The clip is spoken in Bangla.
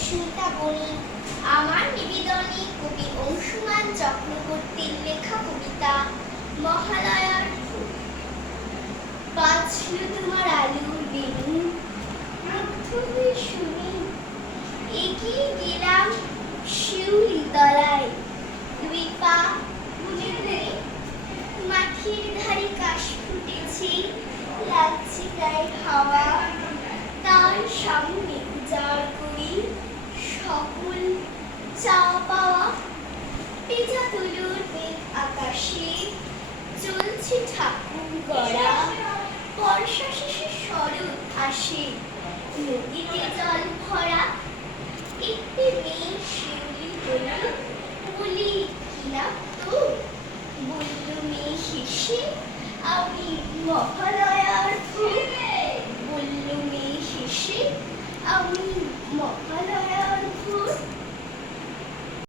সুস্মিতা বণিক। আমার নিবেদনে কবি অংশুমান চক্রবর্তীর লেখা কবিতা মহালয়ার ফুল। বাজলো তোমার আলোর বেণী, মুগ্ধ হয়ে শুনি, এগিয়ে গেলাম শিউলি তলায়, দুই পা বুনে ধরে মাঠের ধারে কাশ ফুটেছে, লাগছে গায়ে হাওয়া, তার সামনে উজাড় করি সকল চাওয়া পাওয়া। পেঁচা তুলোর মেঘ আকাশে চলছে ঠাকুর গড়া, বর্ষা শেষে শরৎ আসে, নদীতে জল ভরা। একটি মেয়ে শিউলি বলি, বলি কিনা তো, বলল মেয়ে হেসে, আমি মহালয়ার ফুল। বলল মেয়ে হেসে, আমি মহালয়ার